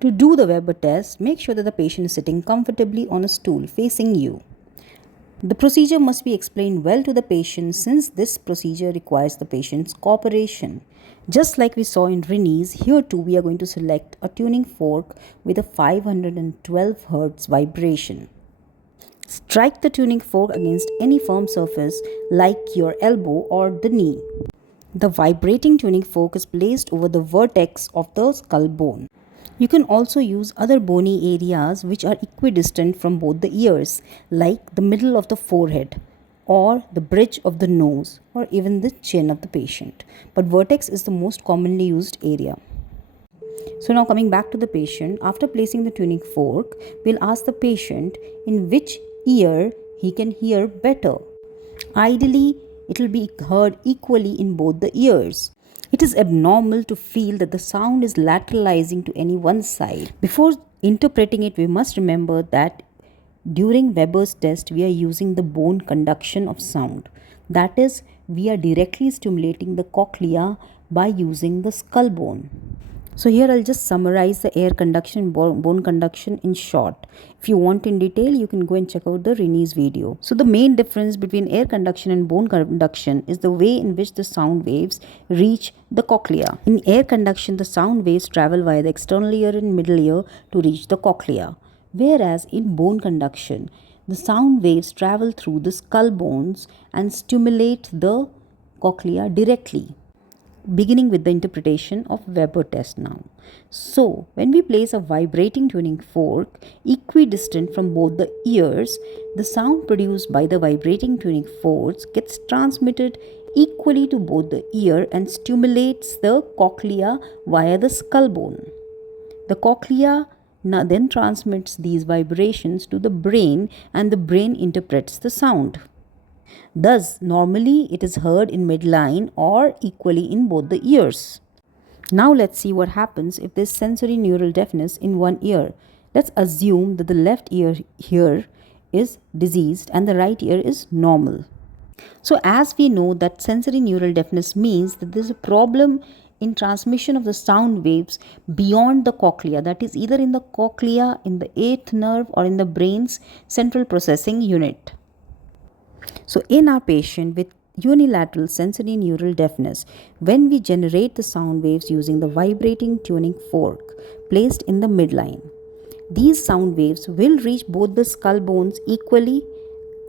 To do the Weber test, make sure that the patient is sitting comfortably on a stool facing you. The procedure must be explained well to the patient since this procedure requires the patient's cooperation. Just like we saw in Rinne's, here too we are going to select a tuning fork with a 512 Hz vibration. Strike the tuning fork against any firm surface like your elbow or the knee. The vibrating tuning fork is placed over the vertex of the skull bone. You can also use other bony areas which are equidistant from both the ears, like the middle of the forehead, or the bridge of the nose, or even the chin of the patient. But vertex is the most commonly used area. So now coming back to the patient, after placing the tuning fork, we'll ask the patient in which ear he can hear better. Ideally, it will be heard equally in both the ears. It is abnormal to feel that the sound is lateralizing to any one side. Before interpreting it, we must remember that during Weber's test, we are using the bone conduction of sound. That is, we are directly stimulating the cochlea by using the skull bone. So here I'll just summarize the air conduction, bone conduction in short. If you want in detail, you can go and check out the Rinne's video. So the main difference between air conduction and bone conduction is the way in which the sound waves reach the cochlea. In air conduction, the sound waves travel via the external ear and middle ear to reach the cochlea. Whereas in bone conduction, the sound waves travel through the skull bones and stimulate the cochlea directly. Beginning with the interpretation of Weber test now. So, when we place a vibrating tuning fork equidistant from both the ears, the sound produced by the vibrating tuning forks gets transmitted equally to both the ear and stimulates the cochlea via the skull bone. The cochlea then transmits these vibrations to the brain and the brain interprets the sound. Thus, normally it is heard in midline or equally in both the ears. Now let's see what happens if there is sensory neural deafness in one ear. Let's assume that the left ear here is diseased and the right ear is normal. So as we know that sensory neural deafness means that there is a problem in transmission of the sound waves beyond the cochlea, that is either in the cochlea, in the eighth nerve or in the brain's central processing unit. So in our patient with unilateral sensory neural deafness, when we generate the sound waves using the vibrating tuning fork placed in the midline, these sound waves will reach both the skull bones equally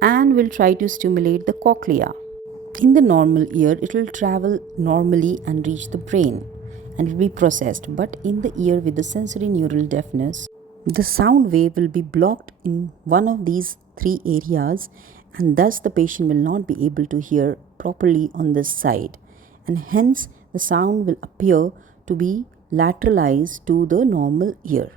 and will try to stimulate the cochlea. In the normal ear, it will travel normally and reach the brain and will be processed. But in the ear with the sensory neural deafness, the sound wave will be blocked in one of these three areas, and thus the patient will not be able to hear properly on this side, and hence the sound will appear to be lateralized to the normal ear.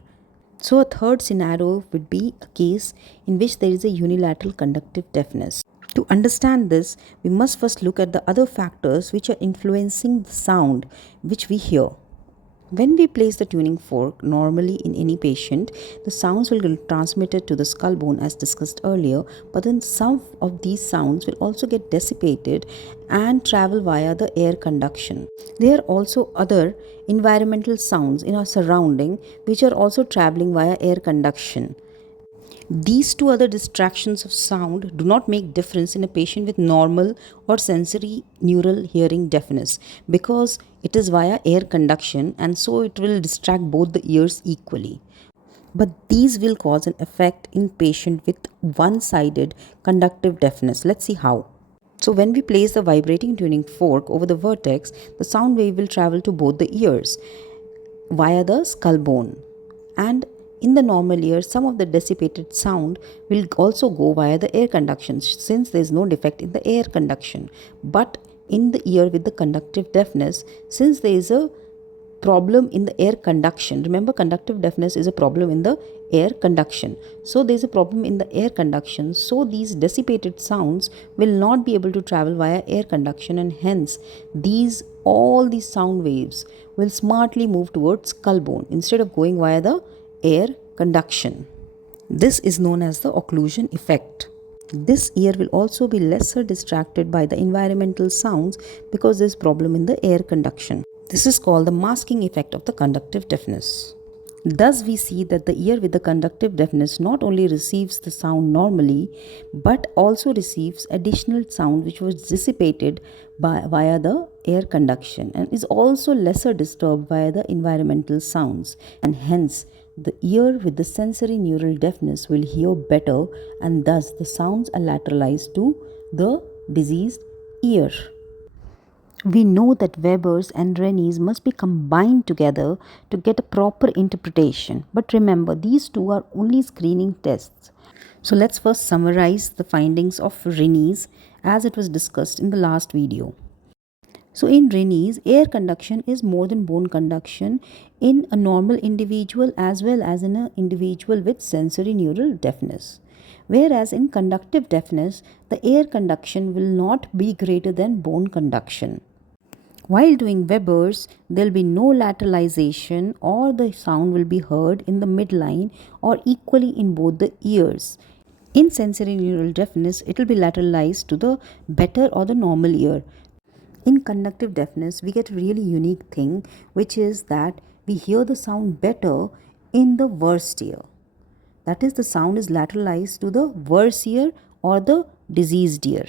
So a third scenario would be a case in which there is a unilateral conductive deafness. To understand this, we must first look at the other factors which are influencing the sound which we hear. When we place the tuning fork, normally in any patient, the sounds will get transmitted to the skull bone as discussed earlier, but then some of these sounds will also get dissipated and travel via the air conduction. There are also other environmental sounds in our surrounding which are also traveling via air conduction. These two other distractions of sound do not make difference in a patient with normal or sensory neural hearing deafness because it is via air conduction, and so it will distract both the ears equally. But these will cause an effect in patient with one-sided conductive deafness. Let's see how. So when we place the vibrating tuning fork over the vertex, the sound wave will travel to both the ears via the skull bone, and in the normal ear, some of the dissipated sound will also go via the air conduction since there is no defect in the air conduction. But in the ear with the conductive deafness, since there is a problem in the air conduction, remember conductive deafness is a problem in the air conduction. So there is a problem in the air conduction. So these dissipated sounds will not be able to travel via air conduction, and hence all these sound waves will smartly move towards skull bone instead of going via the air conduction. This is known as the occlusion effect. This ear will also be lesser distracted by the environmental sounds because there is problem in the air conduction. This is called the masking effect of the conductive deafness. Thus, we see that the ear with the conductive deafness not only receives the sound normally, but also receives additional sound which was dissipated via the air conduction and is also lesser disturbed via the environmental sounds. And hence, the ear with the sensory neural deafness will hear better, and thus the sounds are lateralized to the diseased ear. We know that Weber's and Rennie's must be combined together to get a proper interpretation. But remember, these two are only screening tests. So let's first summarize the findings of Rinne's as it was discussed in the last video. So in Rinne's, air conduction is more than bone conduction in a normal individual as well as in an individual with sensory neural deafness. Whereas in conductive deafness, the air conduction will not be greater than bone conduction. While doing Weber's, there will be no lateralization or the sound will be heard in the midline or equally in both the ears. In sensory neural deafness, it will be lateralized to the better or the normal ear. In conductive deafness, we get a really unique thing, which is that we hear the sound better in the worst ear. That is, the sound is lateralized to the worse ear or the diseased ear.